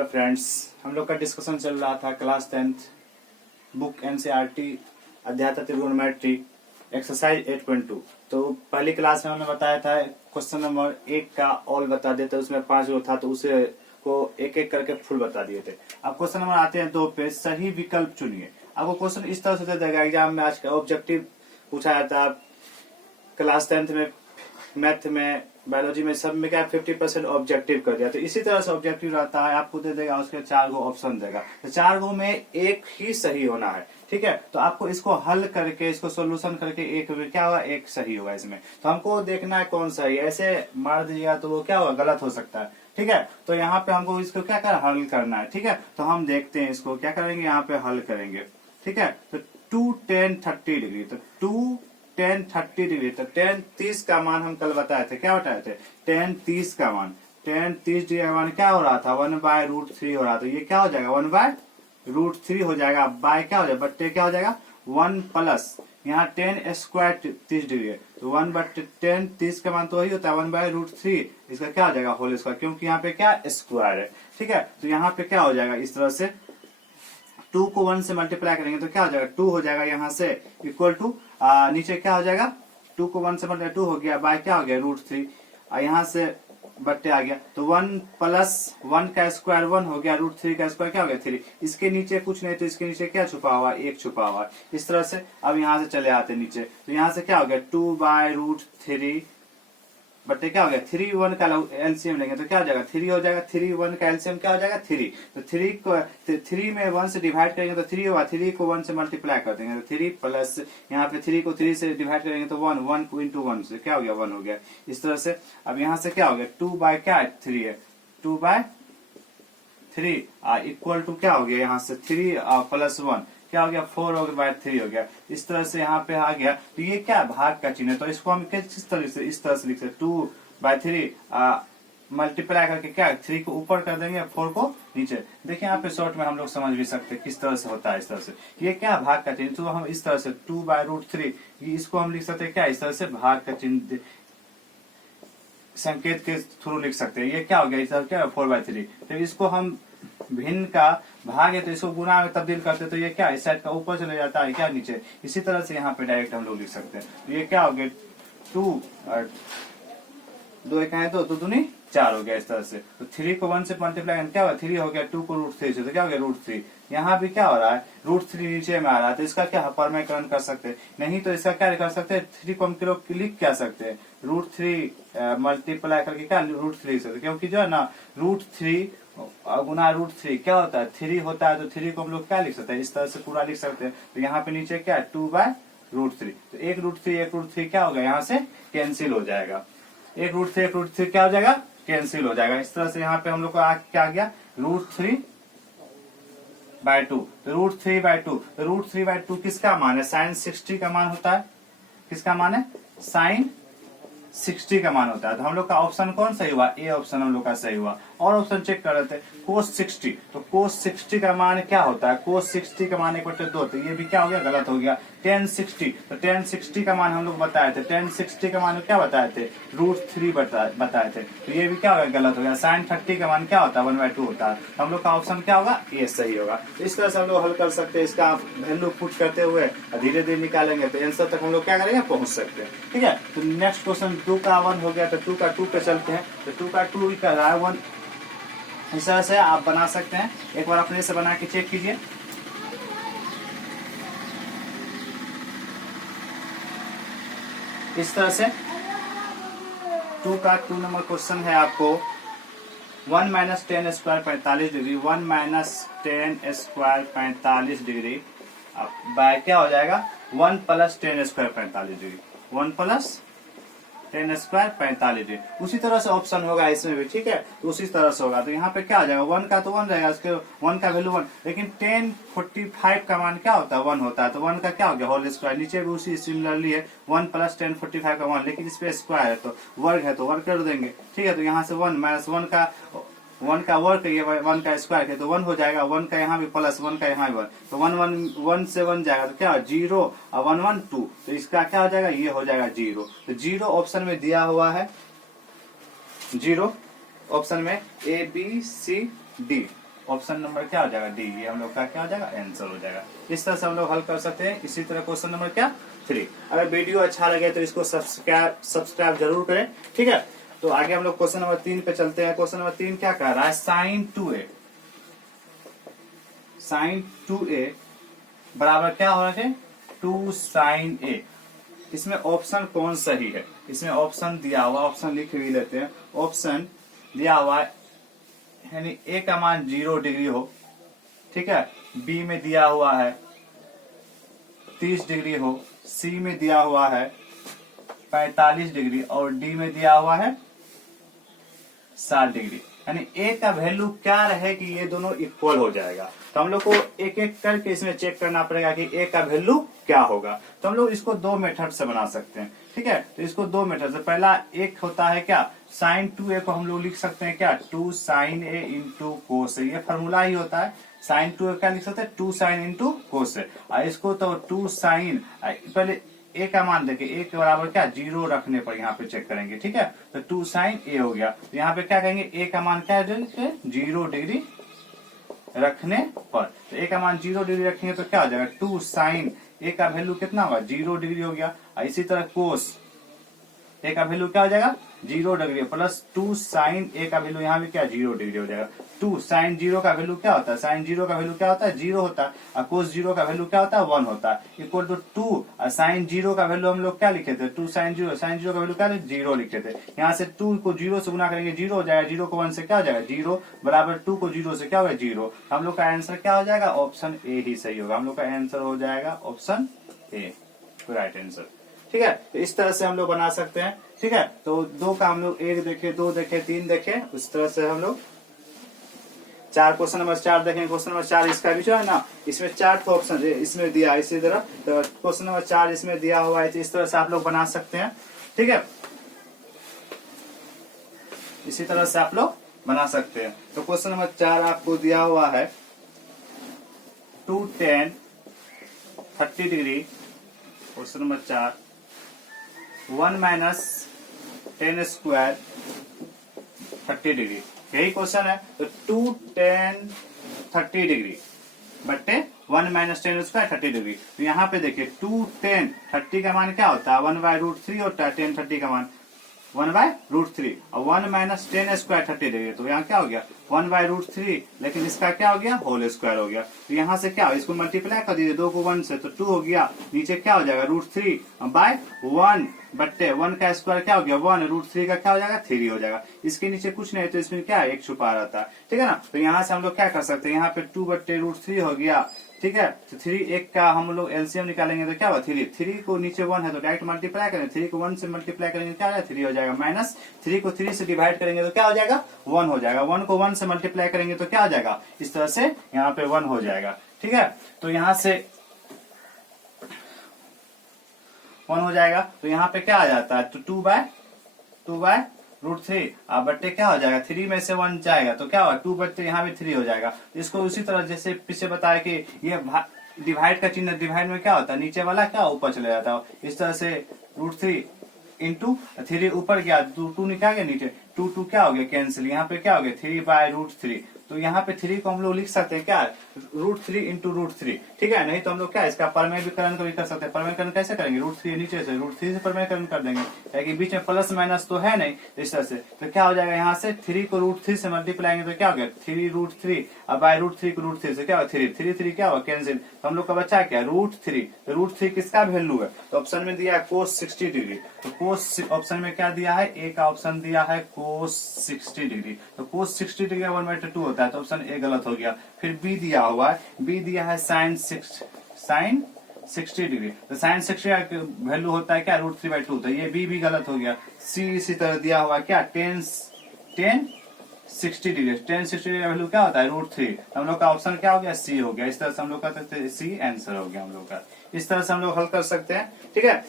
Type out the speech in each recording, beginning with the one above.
Hello friends, हम लोग का डिस्कशन चल रहा था क्लास 10th बुक एनसीईआरटी अध्याय त्रिगोनोमेट्री एक्सरसाइज 8.2। तो पहली क्लास में हमने बताया था क्वेश्चन नंबर 1 का ऑल बता देते, उसमें 5 गो था तो उसे को एक एक करके फुल बता दिए थे। अब क्वेश्चन नंबर आते हैं 2 पे, सही विकल्प चुनिए। आपको क्वेश्चन इस तरह से दे देगा, एग्जाम में आज का ऑब्जेक्टिव पूछा जाता है क्लास 10th में, मैथ में, बायोलॉजी में, सब में क्या 50% ऑब्जेक्टिव कर दिया। तो इसी तरह से ऑब्जेक्टिव रहता है, आपको दे देगा, उसके 4 गो ऑप्शन देगा, तो 4 गो में एक ही सही होना है। ठीक है, तो आपको इसको हल करके, इसको सोल्यूशन करके एक क्या होगा, एक सही होगा इसमें। तो हमको देखना है कौन सही, ऐसे मार दीजिएगा तो वो क्या होगा, गलत हो सकता है। ठीक है, तो यहाँ पे हमको इसको क्या कर हल करना है। ठीक है, तो हम देखते हैं इसको क्या करेंगे, यहाँ पे हल करेंगे। ठीक है, तो 2 10 30 डिग्री, तो 2 10 30 डिग्री, तो 10 30 का मान हम कल बताए थे, क्या बताए थे, 10 30 का मान, 10 30 डिग्री का मान क्या हो रहा था, 1/√3 हो रहा था। ये क्या हो जाएगा, 1/√3 हो जाएगा, बाय क्या हो जाएगा, बट्टे क्या हो जाएगा 1 प्लस यहाँ 10 स्क्वायर 30 डिग्री है, तो 1/10 30 का मान तो वही होता है 1/√3, इसका क्या हो जाएगा होल स्क्वायर, क्योंकि यहाँ पे क्या स्क्वायर है। ठीक है, तो यहाँ पे क्या हो जाएगा, इस तरह से 2 को 1 से मल्टीप्लाई करेंगे तो क्या हो जाएगा, 2 हो जाएगा, यहाँ से इक्वल टू नीचे क्या हो जाएगा, 2 को 1 से मल्टीप्लाई 2 हो गया, बाय क्या हो गया √3, यहाँ से बट्टे आ गया, तो 1 प्लस 1 का स्क्वायर 1 हो गया, √3 का स्क्वायर क्या हो गया 3। इसके नीचे कुछ नहीं, तो इसके नीचे क्या छुपा हुआ, 1 छुपा हुआ। इस तरह से अब यहाँ से चले आते नीचे, तो यहाँ से क्या हो गया 2/√3 बट्टे क्या हो गया 3 1 का एलसीएम लेंगे तो क्या हो जाएगा 3 हो जाएगा, 3 1 का एलसीएम क्या हो जाएगा 3। तो 3 को 3 में 1 से डिवाइड करेंगे तो 3 होगा, 3 को 1 से मल्टीप्लाई कर देंगे तो 3 प्लस यहाँ पे 3 को 3 से डिवाइड करेंगे तो 1 1 इंटू 1 से क्या हो गया 1 हो गया। इस तरह से अब यहाँ से क्या हो गया 2/3 है, 2/3 इक्वल टू क्या हो गया, यहाँ से 3 प्लस 1 क्या हो गया 4/3 हो गया। इस तरह से यहाँ पे आ गया, तो ये क्या भाग का चिन्ह है, तो इसको हम किस तरह से इस तरह से लिख सकते 2/3 मल्टीप्लाई करके क्या 3 को ऊपर कर देंगे, 4 को नीचे। देखिए यहाँ पे शॉर्ट में हम लोग समझ भी सकते हैं किस तरह से होता है। इस तरह से ये क्या भाग का चिन्ह, तो हम इस तरह से 2/√3 इसको हम लिख सकते हैं क्या, इस तरह से भाग का चिन्ह संकेत के थ्रू लिख सकते हैं। ये क्या हो गया, इस तरह क्या 4/3, तो इसको हम भिन्न का भाग है तो इसको गुणा में तब्दील करते तो ये क्या इस साइड का ऊपर चले जाता है क्या नीचे। इसी तरह से यहाँ पे डायरेक्ट हम लोग लिख सकते हैं, तो ये क्या हो गया 2 और 2 एक है तो 2 दूनी 4 हो गया। इस तरह से तो 3 को 1 से मल्टीप्लाई क्या होगा 3 हो गया, 2 को √3 से तो क्या हो गया √3। यहाँ भी क्या हो रहा है √3 नीचे में आ रहा है, तो इसका क्या परमेकरण कर सकते हैं, नहीं तो इसका क्या कर सकते हैं 3 को हम लिख क्या सकते हैं √3 मल्टीप्लाई करके क्या √3 लिख सकते, क्योंकि जो है ना √3 गुना √3 क्या होता है 3 होता है, तो 3 को हम लोग क्या लिख सकते हैं इस तरह से पूरा लिख सकते हैं। तो यहाँ पे नीचे क्या है 2/√3, तो 1√3 क्या होगा, यहाँ से कैंसिल हो जाएगा, 1√3 क्या हो जाएगा कैंसिल हो जाएगा। इस तरह से यहाँ पे हम लोग को क्या आ गया √3/2, तो √3/2, तो √3/2 किसका मान है, sin 60 का मान होता है, किसका मान है sin 60 का मान होता है। तो हम लोग का ऑप्शन कौन सही हुआ, ए ऑप्शन हम लोग का सही हुआ। और ऑप्शन चेक कर रहे थे cos 60, तो cos 60 का मान क्या होता है, cos 60 का मान 1/2, तो ये भी क्या हो गया गलत हो गया। tan 60, तो tan 60 का मान हम लोग बताए थे, tan 60 का मान क्या बताए थे √3 बताए थे, तो ये भी क्या हो गया गलत हो गया। sin 30 का मान क्या होता है 1/2 होता है, तो हम लोग का ऑप्शन क्या होगा ए सही होगा। तो इस तरह से हम लोग हल कर सकते हैं, इसका वैल्यू पुट करते हुए धीरे धीरे निकालेंगे तो आंसर तक हम लोग क्या करेंगे पहुंच सकते हैं। ठीक है, तो नेक्स्ट क्वेश्चन 2 का 1 हो गया, तो 2 का 2 पे चलते हैं, तो 2 का 2 कर रहा है 1। इस तरह से आप बना सकते हैं, एक बार अपने से बना के चेक कीजिए। इस तरह से 2 का 2 नंबर क्वेश्चन है आपको 1 - 10 square 45 degree, 1 - 10 square 45 degree by क्या हो जाएगा 1 + 10 स्क्वायर 45 डिग्री, 1 + 10 स्क्वायर 45 डिग्री। उसी तरह से ऑप्शन होगा इसमें भी, ठीक है, तो उसी तरह से होगा। तो यहाँ पे क्या आ जाएगा 1 का तो 1 रहेगा, उसके 1 का वैल्यू 1, लेकिन 10 45 का मान क्या होता है 1 होता है, तो 1 का क्या हो गया होल स्क्वायर। नीचे भी उसी सिमिलरली है 1 + 10 45 का 1, लेकिन इस पे स्क्वायर है तो वर्ग है तो वर्ग कर देंगे। ठीक है, तो यहाँ से 1 - 1 का वर्ग करिए 1 का स्क्वायर करिए तो 1 हो जाएगा, 1 का यहाँ भी प्लस 1 का यहाँ भी 1, तो 1 से 1 जाएगा तो क्या 0 और 1 1 2, तो इसका क्या हो जाएगा ये हो जाएगा 0। तो 0 ऑप्शन में दिया हुआ है, 0 ऑप्शन में A B C D option number क्या हो जाएगा डी, ये हम लोग का क्या हो जाएगा आंसर हो जाएगा। इस तरह से हम लोग हल कर सकते हैं। इसी तरह क्वेश्चन नंबर क्या 3। अगर वीडियो अच्छा लगे तो इसको सब्सक्राइब जरूर करें, ठीक है। तो आगे हम लोग क्वेश्चन नंबर 3 पे चलते हैं। क्वेश्चन नंबर 3 क्या कह रहा है, साइन 2a बराबर क्या होना चाहिए 2 साइन ए। इसमें ऑप्शन कौन सही है, इसमें ऑप्शन दिया हुआ, ऑप्शन लिख भी लेते हैं। ऑप्शन दिया हुआ है यानी ए का मान 0 डिग्री हो, ठीक है, बी में दिया हुआ है 30 डिग्री हो, सी में दिया हुआ है 45 डिग्री और डी में दिया हुआ है 60 डिग्री। यानी ए का वैल्यू क्या रहे कि ये दोनों इक्वल हो जाएगा। तो हम लोग को एक एक करके इसमें चेक करना पड़ेगा कि ए का वैल्यू क्या होगा। तो हम लोग इसको 2 मेथड से बना सकते हैं, ठीक है। तो इसको 2 मेथड से, पहला एक होता है क्या साइन 2a को हम लोग लिख सकते हैं क्या 2 साइन ए इंटू कोस ए, ये फॉर्मूला ही होता है। साइन 2a क्या लिख सकते हैं 2 साइन इंटू कोस ए। और इसको तो 2 साइन, पहले ए का मान देके ए के बराबर क्या 0 रखने पर यहाँ पे चेक करेंगे, ठीक है। तो 2 साइन ए हो गया। तो यहाँ पे क्या कहेंगे ए का मान क्या है 0 डिग्री रखने पर। तो ए का मान 0 डिग्री रखेंगे तो क्या हो जाएगा 2 साइन ए का वैल्यू कितना होगा 0 डिग्री हो गया। और इसी तरह कोस ए का वैल्यू क्या हो जाएगा 0 डिग्री प्लस 2 साइन ए का वैल्यू यहाँ भी क्या 0 डिग्री हो जाएगा। 2 साइन 0 का वैल्यू क्या होता है, साइन 0 का वैल्यू क्या होता है 0 होता है। और कोस 0 का वैल्यू क्या होता है 1 होता है। इक्वल टू 2 और साइन 0 का वैल्यू हम लोग क्या लिखे थे 2 साइन 0, साइन 0 का वैल्यू क्या 0 लिखे थे। यहाँ से 2 को 0 से गुना करेंगे 0 हो जाएगा, 0 को 1 से क्या हो जाएगा 0 बराबर 2 को 0 से क्या होगा 0। हम लोग का आंसर क्या हो जाएगा ऑप्शन ए ही सही होगा। हम लोग का आंसर हो जाएगा ऑप्शन ए राइट आंसर, ठीक है। तो इस तरह से हम लोग बना सकते हैं, ठीक है। तो 2 का हम लोग 1 देखे, 2 देखे, 3 देखे, उस तरह से हम लोग 4 क्वेश्चन नंबर 4 देखेंगे। क्वेश्चन नंबर 4 इसका भी जो है ना इसमें 4 ऑप्शन इसमें दिया है इसी तरह। तो क्वेश्चन नंबर 4 इसमें दिया हुआ है, इस तरह से आप लोग बना सकते हैं, ठीक है। इसी तरह से आप लोग बना सकते हैं। तो क्वेश्चन नंबर 4 आपको दिया हुआ है 2 tan 30 degree. Question number 4 1 minus 10 square 30 degree, यही क्वेश्चन है। तो 2 tan 30 डिग्री बट्टे 1 माइनस 10 स्क्वायर 30 डिग्री। तो यहाँ पे देखिए 2 tan 30 का मान क्या होता है 1/√3 होता है, tan 30 का मान 1/√3 और 1 माइनस 10 स्क्वायर 30 डिग्री। तो यहाँ क्या हो गया 1/√3, लेकिन इसका क्या हो गया होल स्क्वायर हो गया। तो यहाँ से क्या इसको मल्टीप्लाई कर दीजिए 2 को 1 से, तो 2 हो गया, नीचे क्या हो जाएगा √3/1 बट्टे 1 का स्क्वायर क्या हो गया 1, √3 का क्या हो जाएगा 3 हो जाएगा। इसके नीचे कुछ नहीं तो इसमें क्या है 1 छुपा रहता है, ठीक है ना। तो यहाँ से हम लोग क्या कर सकते हैं, यहाँ पे 2/√3 हो गया, ठीक है। तो 3 1 का हम लोग एलसीएम निकालेंगे तो क्या होगा 3 को नीचे 1 है तो डायरेक्ट मल्टीप्लाई करेंगे, 3 को 1 से मल्टीप्लाई करेंगे क्या है 3 हो जाएगा, माइनस 3 को 3 से डिवाइड करेंगे तो क्या हो जाएगा 1 हो जाएगा, 1 को 1 से मल्टीप्लाई करेंगे तो क्या हो जाएगा इस तरह से यहाँ पे 1 हो जाएगा, ठीक है। तो यहाँ से 1 हो जाएगा। तो यहाँ पे क्या आ जाता है तो 2/√3 अब बट्टे क्या हो जाएगा 3 में से 1 जाएगा तो क्या होगा 2 बट्टे यहाँ भी 3 हो जाएगा। इसको उसी तरह जैसे पीछे बताया कि ये डिवाइड का चिन्ह, डिवाइड में क्या होता है नीचे वाला क्या ऊपर चले जाता है। इस तरह से √3 इंटू 3 ऊपर गया 2 निकाल गया नीचे 2 क्या हो गया कैंसिल, यहाँ पे क्या हो गया 3/√3। तो यहाँ पे 3 को हम लोग लिख सकते हैं क्या √3 इंटू √3, ठीक है। नहीं तो हम लोग क्या इसका परमेयकरण को भी कर सकते हैं। परमेयकरण कैसे करेंगे √3 नीचे से √3 से परमेयकरण कर देंगे, क्योंकि बीच में प्लस माइनस तो है नहीं, इस तरह से। तो क्या हो जाएगा यहाँ से 3 को √3 से मल्टीप्लाई तो क्या हो गया 3√3 अब √3 को √3 से क्या होगा 3 क्या होगा कैंसिल। तो हम लोग का बच्चा क्या √3, तो √3 किसका वैल्यू है तो ऑप्शन में दिया है cos 60 डिग्री। तो cos ऑप्शन में क्या दिया है ए का ऑप्शन दिया है cos 60 डिग्री। तो cos 60 डिग्री 1/2 होता है तो ऑप्शन ए गलत हो गया। फिर बी दिया हुआ है, बी दिया है sin 60 डिग्री। तो sin 60 का वैल्यू होता है क्या √3/2, तो ये बी भी गलत हो गया। सी इसी तरह दिया हुआ है क्या tan 60 डिग्री, tan 60 डिग्री का वैल्यू क्या होता है √3। हम लोग का ऑप्शन क्या हो गया सी हो गया। इस तरह से हम लोग का सी आंसर हो गया हम लोग का। इस तरह से हम लोग हल कर सकते हैं, ठीक है।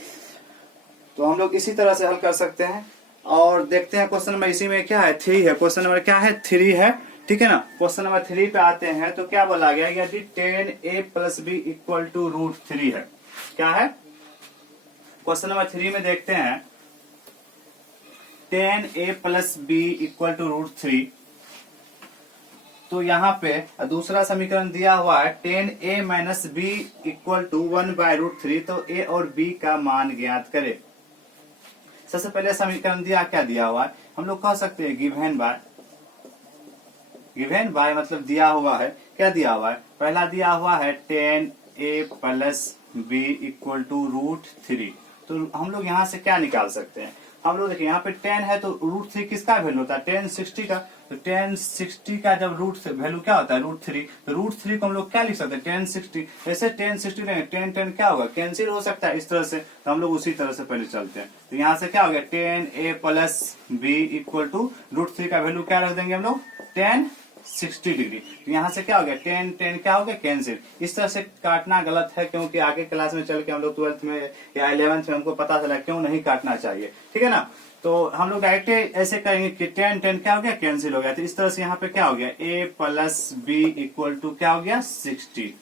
तो हम लोग इसी तरह से हल कर सकते हैं। और देखते हैं क्वेश्चन नंबर इसी में क्या है 3 है, क्वेश्चन नंबर क्या है 3 है, ठीक है ना। क्वेश्चन नंबर 3 पे आते हैं तो क्या बोला गया यदि tan a plus b equal to √3 है, क्या है क्वेश्चन नंबर 3 में देखते हैं tan a plus b equal to √3। तो यहाँ पे दूसरा समीकरण दिया हुआ है 10a minus b equal to 1/√3। तो a और b का मान ज्ञात करें। सबसे पहले समीकरण दिया, क्या दिया हुआ है, हम लोग कह सकते हैं गिवन बाय मतलब दिया हुआ है। क्या दिया हुआ है, पहला दिया हुआ है 10a plus b equal to √3। तो हम लोग यहाँ से क्या निकाल सकते हैं, हम लोग देखिए यहाँ पे 10 है तो √3 किसका वैल्यू होता है, 1060 का। तो 1060 का जब रूट वैल्यू क्या होता है, √3। तो √3 को हम लोग क्या लिख सकते हैं, 1060। ऐसे 1060 लेंगे, 10 क्या होगा, कैंसिल हो सकता है इस तरह से। तो हम लोग उसी तरह से पहले चलते हैं। तो यहाँ से क्या हो गया, 10a plus b equal to √3 का वैल्यू क्या रख देंगे हम लोग, 1060 डिग्री। तो यहाँ से क्या हो गया, 10 क्या हो गया, कैंसिल। इस तरह से काटना गलत है, क्योंकि आगे क्लास में चल के हम लोग 12th में या 11th में हमको पता चला क्यों नहीं काटना चाहिए, ठीक है ना। तो हम लोग डायरेक्ट ऐसे करेंगे कि 10 क्या हो गया, कैंसिल हो गया। तो इस तरह से यहाँ पे क्या हो गया, a plus b equal to क्या हो गया, 60।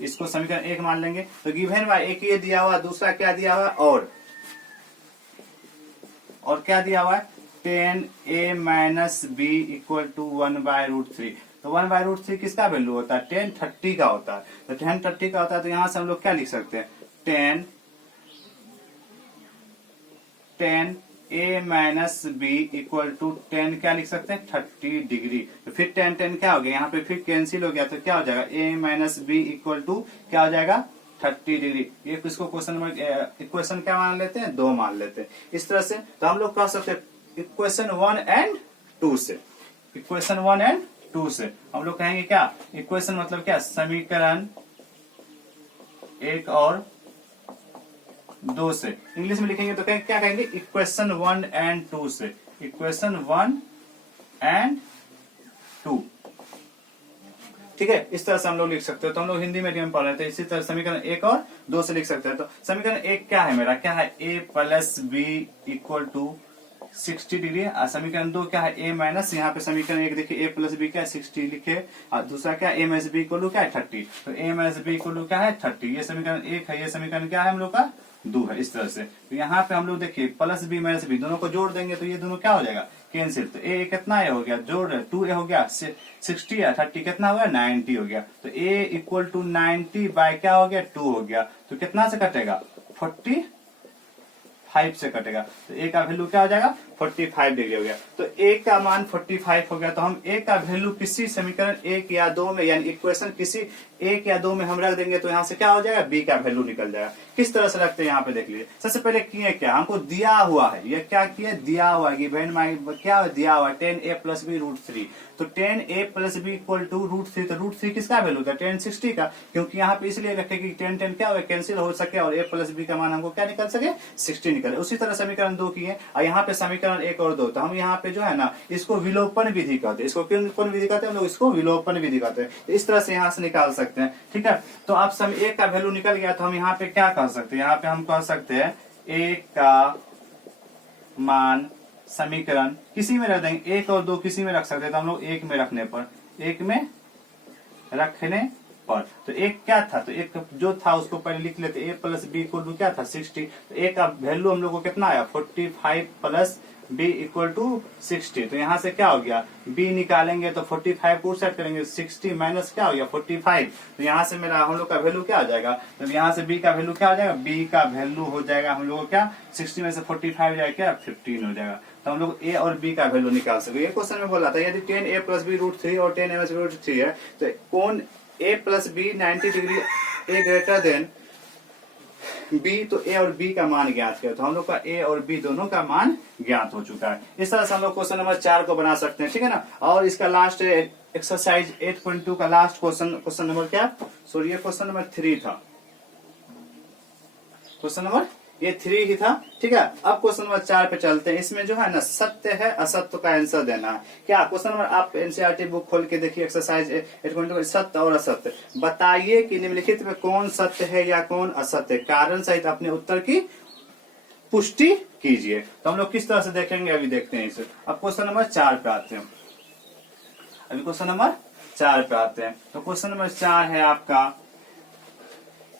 इसको समीकरण 1 मान लेंगे। तो गिवन बाय एक ये दिया हुआ, दूसरा क्या दिया हुआ, और क्या दिया हुआ है, 10a minus b equal to 1/√3। तो 1/√3 किसका वैल्यू होता है, 1030 का होता है। तो 1030 का होता है, तो यहां से हम लोग क्या लिख सकते हैं, 10a minus b equal to 10 क्या लिख सकते हैं, 30 डिग्री। तो फिर 10 क्या हो गया, यहाँ पे फिर कैंसिल हो गया। तो क्या हो जाएगा, a minus b equal to क्या हो जाएगा, 30 डिग्री। ये इसको क्वेश्चन नंबर इक्वेशन क्या मान लेते हैं, 2 मान लेते हैं इस तरह से। तो हम लोग कह सकते हैं इक्वेशन 1 एंड 2 से, इक्वेशन 1 एंड 2 से हम लोग कहेंगे क्या, इक्वेशन मतलब क्या, समीकरण 1 और 2 से। इंग्लिश में लिखेंगे तो क्या कहेंगे, इक्वेशन 1 एंड 2 से, इक्वेशन 1 एंड 2, ठीक है। इस तरह से हम लोग लिख सकते हैं। तो हम लोग हिंदी मीडियम पढ़ रहे थे, इसी तरह समीकरण 1 और 2 से लिख सकते हैं। तो समीकरण 1 क्या है मेरा, क्या है, a plus b equal to 60 degree. समीकरण 2 क्या है, a माइनस, यहाँ पे समीकरण 1 देखिए a प्लस बी क्या है, 60 लिखे। और दूसरा क्या है, a minus b equal to क्या है, 30। तो a minus b equal to क्या है, 30। ये समीकरण 1 है, ये समीकरण क्या है हम लोग का, 2 है इस तरह से। तो यहाँ पे हम लोग देखिए प्लस बी माइनस बी दोनों को जोड़ देंगे तो ये दोनों क्या हो जाएगा, कैंसिल। तो a कितना a हो गया, जोड़ 2a हो गया, 60 या 30 कितना हो गया, 90 हो गया। तो a इक्वल टू 90 बाय क्या हो गया, 2 हो गया। तो कितना से कटेगा, 45 से कटेगा। तो a का वैल्यू क्या हो जाएगा, 45 डिग्री हो गया। तो a का मान 45 हो गया। तो हम a का वैल्यू किसी समीकरण 1 या 2 में, यानी इक्वेशन किसी 1 या 2 में हम रख देंगे तो यहाँ से क्या हो जाएगा, b का वैल्यू निकल जाएगा। किस तरह से रखते हैं, यहाँ पे देख लीजिए। सबसे पहले किए क्या, हमको दिया हुआ है, ये क्या किए, दिया हुआ है, क्या दिया हुआ है, 10a प्लस बी √3। तो 10a plus b equal to √3। तो √3 किसका वैल्यू था, 1060 का। क्योंकि यहाँ पे इसलिए रखे कि 10 क्या हो, कैंसिल हो सके और a प्लस बी का मान हमको क्या निकल सके, 60 निकले। उसी तरह समीकरण 2 किए, और यहाँ पे समीकरण 1 और 2। तो हम यहाँ पे जो है ना, इसको विलोपन विधि कहते हैं। इसको कौन विधि कहते हैं, हम लोग इसको विलोपन विधि कहते हैं। तो इस तरह से यहाँ से निकाल सकते हैं, ठीक है। तो अब सम 1 का वैल्यू निकल गया, तो हम यहाँ पे क्या कह सकते हैं, यहाँ पे हम कह सकते हैं 1 का मान समीकरण किसी में रख देंगे, 1 और 2 किसी में रख सकते हैं। तो हम लोग 1 में रखने पर, 1 में रखने पर, तो 1 क्या था, तो 1 जो था उसको पहले लिख लेते, a plus b equal to क्या था, 60। तो a का वैल्यू हम लोग को कितना आया, 45 प्लस b इक्वल टू 60। तो यहाँ से क्या हो गया, b निकालेंगे तो 45 को सेट करेंगे, 60 माइनस क्या हो गया, 45। तो यहाँ से मेरा हम लोग का वैल्यू क्या आ जाएगा, तो यहाँ से b का वैल्यू क्या हो जाएगा, b का वैल्यू हो जाएगा हम लोग को क्या, 60 में से 45 हो जाएगा क्या, 15 हो जाएगा। तो हम लोग a और b का वैल्यू निकाल सकते। ये क्वेश्चन में बोला था यदि 10a प्लस बी √3 और 10a माइनस बी √3 है, तो कौन a plus b 90 degree a greater than b, तो a और b का मान ज्ञात किया। तो हम लोग का a और b दोनों का मान ज्ञात हो चुका है। इस तरह से हम लोग क्वेश्चन नंबर 4 को बना सकते हैं, ठीक है ना। और इसका लास्ट एक्सरसाइज 8.2 का लास्ट क्वेश्चन नंबर क्या, सॉरी ये क्वेश्चन नंबर 3 था, क्वेश्चन नंबर ये 3 ही था, ठीक है। अब क्वेश्चन नंबर 4 पे चलते हैं। इसमें जो है ना, सत्य है असत्य का आंसर देना है। क्या क्वेश्चन नंबर, आप एनसीईआरटी बुक खोल के देखिए, एक्सरसाइज 8.2, सत्य और असत्य। बताइए कि निम्नलिखित में कौन सत्य है या कौन असत्य, कारण सहित अपने उत्तर की पुष्टि कीजिए। तो हम लोग किस तरह से देखेंगे, अभी देखते हैं इसे। अब क्वेश्चन नंबर 4 पे आते हैं, अभी क्वेश्चन नंबर 4 पे आते हैं। तो क्वेश्चन नंबर 4 है आपका,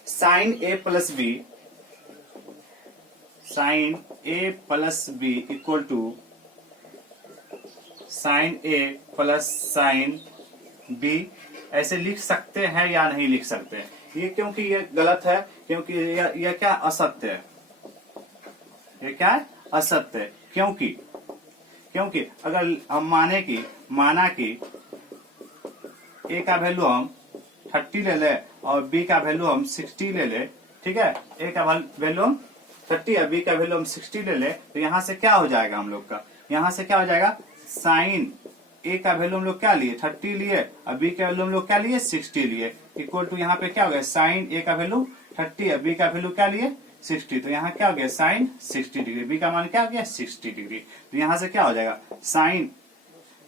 sine a plus b, sine a plus b equal to sine a plus sine b ऐसे लिख सकते हैं या नहीं लिख सकते? ये क्योंकि ये गलत है, क्योंकि यह क्या असत्य है, ये क्या है असत्य है। क्योंकि अगर हम माना कि ए का वैल्यू हम 30 ले ले और बी का वैल्यू हम 60 ले ले, ठीक है, ए का वैल्यू हम 30 और बी का वैल्यू हम 60 ले ले, तो यहाँ से क्या हो जाएगा हम लोग का, यहाँ से क्या हो जाएगा, साइन ए का वैल्यू हम लोग क्या लिए 30 लिए और बी का वैल्यू हम लोग क्या लिए 60 लिए, इक्वल टू यहाँ पे क्या हो गया, साइन ए का वैल्यू 30 और बी का वैल्यू क्या लिए 60, तो यहाँ क्या हो गया साइन 60 डिग्री, बी का मान क्या हो गया 60 डिग्री। तो यहाँ से क्या हो जाएगा साइन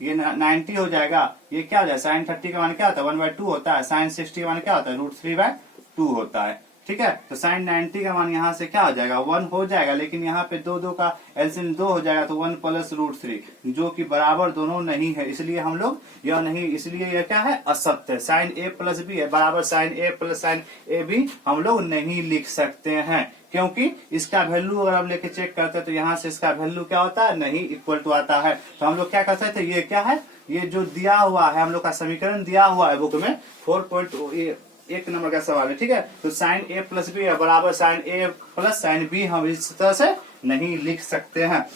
ये 90 हो जाएगा, ये क्या हो जाएगा साइन 30 का मान क्या होता है 1/2 होता है, साइन 60 का मान क्या होता है √3/2 होता है, ठीक है। तो साइन 90 का मान यहाँ से क्या हो जाएगा 1 हो जाएगा, लेकिन यहाँ पे दो का एलसीएम 2 हो जाएगा तो 1 प्लस √3 जो कि बराबर दोनों नहीं है, इसलिए हम लोग यह नहीं, इसलिए यह क्या है असत्य है। साइन ए प्लस बी है बराबर sine a plus sine a b हम लोग नहीं लिख सकते हैं, क्योंकि इसका वैल्यू अगर हम लेके चेक करते हैं तो यहाँ से इसका वैल्यू क्या होता है नहीं इक्वल टू आता है। तो हम लोग क्या कर सकते हैं, ये क्या है, ये जो दिया हुआ है हम लोग का समीकरण दिया हुआ है बुक में 4.1 नंबर का सवाल है, ठीक है। तो साइन ए प्लस बी बराबर sine a plus sine B हम इस तरह से नहीं लिख सकते हैं।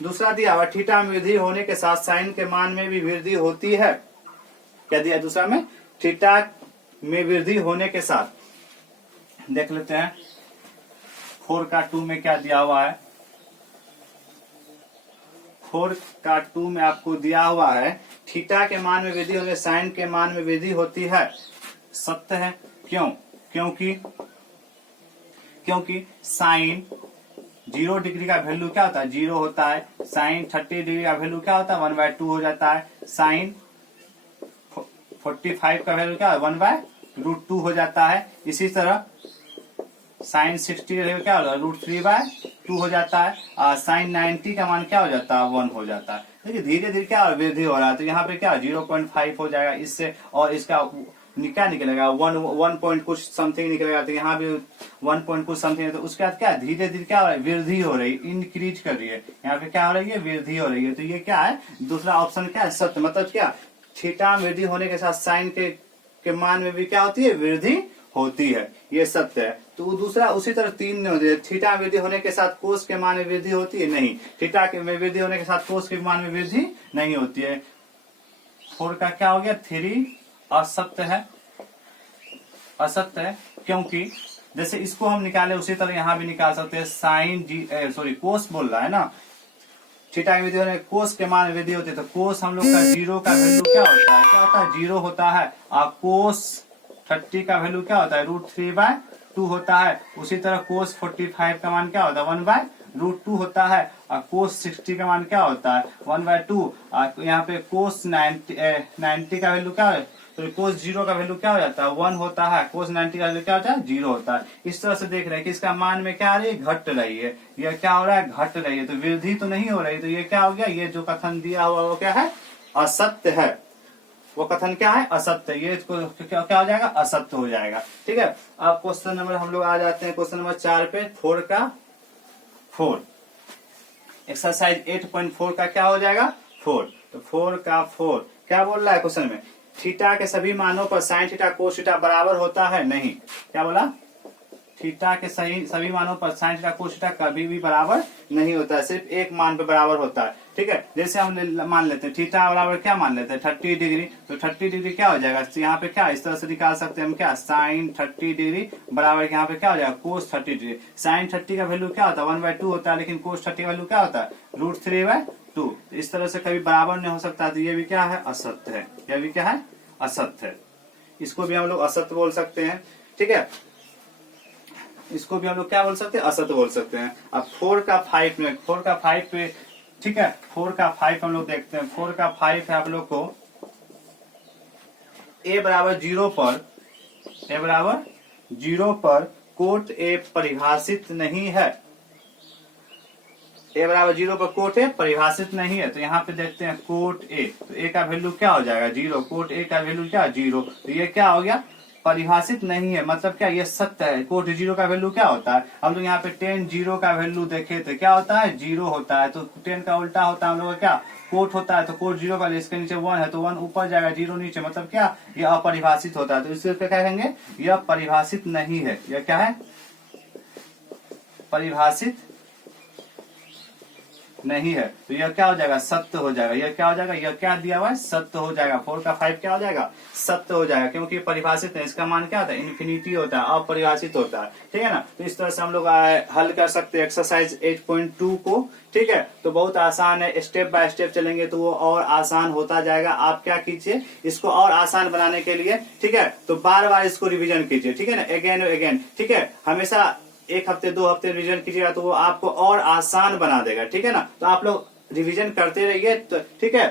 दूसरा दिया हुआ थीटा में वृद्धि होने के साथ साइन के मान में भी वृद्धि होती है। क्या दिया दूसरा में, थीटा में वृद्धि होने के साथ, देख लेते हैं 4 का 2 में क्या दिया हुआ है। 4 का 2 में आपको दिया हुआ है थीटा के मान में वृद्धि होने साइन के मान में वृद्धि होती है, सत्य है। क्यों, क्योंकि साइन 0 डिग्री का वैल्यू क्या होता है 0 होता है, साइन 30 डिग्री का वैल्यू क्या होता है 1/2 हो जाता है, साइन 45 का वैल्यू क्या है 1/√2 हो जाता है। इसी तरह साइन 60 क्या होगा √3/2 हो जाता है, और साइन 90 का मान क्या हो जाता है 1 हो जाता है। देखिए धीरे धीरे क्या वृद्धि हो रहा है, तो यहाँ पे क्या 0.5 हो जाएगा इससे, और इसका क्या निकलेगा 1 पॉइंट कुछ समथिंग निकलेगा, तो यहाँ भी 1 पॉइंट कुछ समथिंग, तो उसके बाद क्या धीरे धीरे क्या हो रहा है वृद्धि हो रही है, इंक्रीज कर रही है, यहाँ पे क्या हो रही है वृद्धि हो रही है। तो ये क्या है दूसरा ऑप्शन क्या है सत्य, मतलब क्या थीटा में वृद्धि होने के साथ साइन के मान में भी क्या होती है वृद्धि होती है, ये सत्य है। तो दूसरा उसी तरह 3 ने होती है, थीटा में वृद्धि होने के साथ कोस के मान में वृद्धि होती है, नहीं, थीटा के में वृद्धि होने के साथ कोस के मान में वृद्धि नहीं होती है। 4 का क्या हो गया 3 असत्य है, क्योंकि जैसे इसको हम निकाले उसी तरह यहाँ भी निकाल सकते हैं, साइन कोस बोल रहा है ना, थीटा की वृद्धि होने कोस के मान में वृद्धि होती है, तो कोस हम लोग का 0 का वैल्यू क्या होता है 0 होता है, और कोस 30 का वैल्यू क्या होता है √3/2 होता है। उसी तरह कोस 45 का मान क्या होता है 1/√2 होता है, और कोस 60 का मान क्या होता है 1/2, और यहाँ पे कोस 90 का वैल्यू क्या है, तो कोस 0 का वैल्यू क्या हो जाता है 1 होता है, कोस 90 का वैल्यू क्या होता है 0 होता है। इस तरह से देख रहे हैं कि इसका मान में क्या आ रही है घट रही है, यह क्या हो रहा है घट रही है, तो वृद्धि तो नहीं हो रही, तो ये क्या हो गया, ये जो कथन दिया हुआ वो क्या है असत्य है, वो कथन क्या है असत्य, ये क्या हो जाएगा असत्य हो जाएगा, ठीक है। अब क्वेश्चन नंबर हम लोग आ जाते हैं क्वेश्चन नंबर 4 पे, 4 का 4 एक्सरसाइज 8.4 का क्या हो जाएगा 4, तो 4 का 4 क्या बोल रहा है क्वेश्चन में, थीटा के सभी मानों पर साइन थीटा कोस थीटा बराबर होता है, नहीं, क्या बोला थीटा के सभी मानों पर साइन थीटा कोस थीटा कभी भी बराबर नहीं होता है, सिर्फ एक मान पे बराबर होता है, ठीक है। जैसे हम मान लेते हैं थीटा बराबर क्या मान लेते हैं 30 डिग्री, तो 30 डिग्री क्या हो जाएगा, तो यहाँ पे क्या इस तरह से निकाल सकते हैं हम क्या साइन 30 डिग्री बराबर यहाँ पे क्या हो जाएगा कोस 30 डिग्री। साइन 30 का वैल्यू क्या होता है 1/2 होता है, लेकिन कोस 30 का वैल्यू क्या होता है √3/2, इस तरह से कभी बराबर नहीं हो सकता, तो ये भी क्या है असत्य है, यह भी क्या है असत्य है, इसको भी हम लोग असत्य बोल सकते हैं, ठीक है, इसको भी हम लोग क्या बोल सकते हैं असत्य बोल सकते हैं। अब 4 का 5 में 4 का 5 पे, ठीक है 4 का 5 हम लोग देखते हैं, 4 का 5 है आप लोग को a बराबर 0 पर कोट a परिभाषित नहीं है, a बराबर 0 पर कोट a परिभाषित नहीं है, तो यहाँ पे देखते हैं कोट a, तो a का वैल्यू क्या हो जाएगा 0, कोट a का वैल्यू क्या 0, तो ये क्या हो गया परिभाषित नहीं है, मतलब क्या ये सत्य है। कोट 0 का वैल्यू क्या होता है, हम लोग यहाँ पे 10 0 का वैल्यू देखे तो क्या होता है 0 होता है, तो 10 का उल्टा होता है हम लोग का क्या कोट होता है तो कोट 0 का इसके नीचे 1 है तो 1 ऊपर जाएगा 0 नीचे, मतलब क्या, यह अपरिभाषित होता है। तो इससे क्या कहेंगे, यह परिभाषित नहीं है। यह क्या है, परिभाषित नहीं है। तो यह क्या हो जाएगा, सत्य हो जाएगा। यह क्या हो जाएगा, यह क्या दिया हुआ है, सत्य हो जाएगा। 4 का 5 क्या हो जाएगा, सत्य हो जाएगा, क्योंकि परिभाषित नहीं। इसका मान क्या होता है, इन्फिनिटी होता है, अपरिभाषित होता है। ठीक है ना। तो इस तरह से हम लोग हल कर सकते हैं एक्सरसाइज 8.2 को। ठीक है, तो बहुत आसान है, स्टेप बाय स्टेप चलेंगे तो वो और आसान होता जाएगा। आप क्या कीजिए, इसको और आसान बनाने के लिए, ठीक है, तो बार बार इसको रिविजन कीजिए। ठीक है ना, अगेन अगेन। ठीक है, हमेशा 1 हफ्ते 2 हफ्ते रिवीजन कीजिएगा तो वो आपको और आसान बना देगा। ठीक है ना, तो आप लोग रिवीजन करते रहिए। तो ठीक है,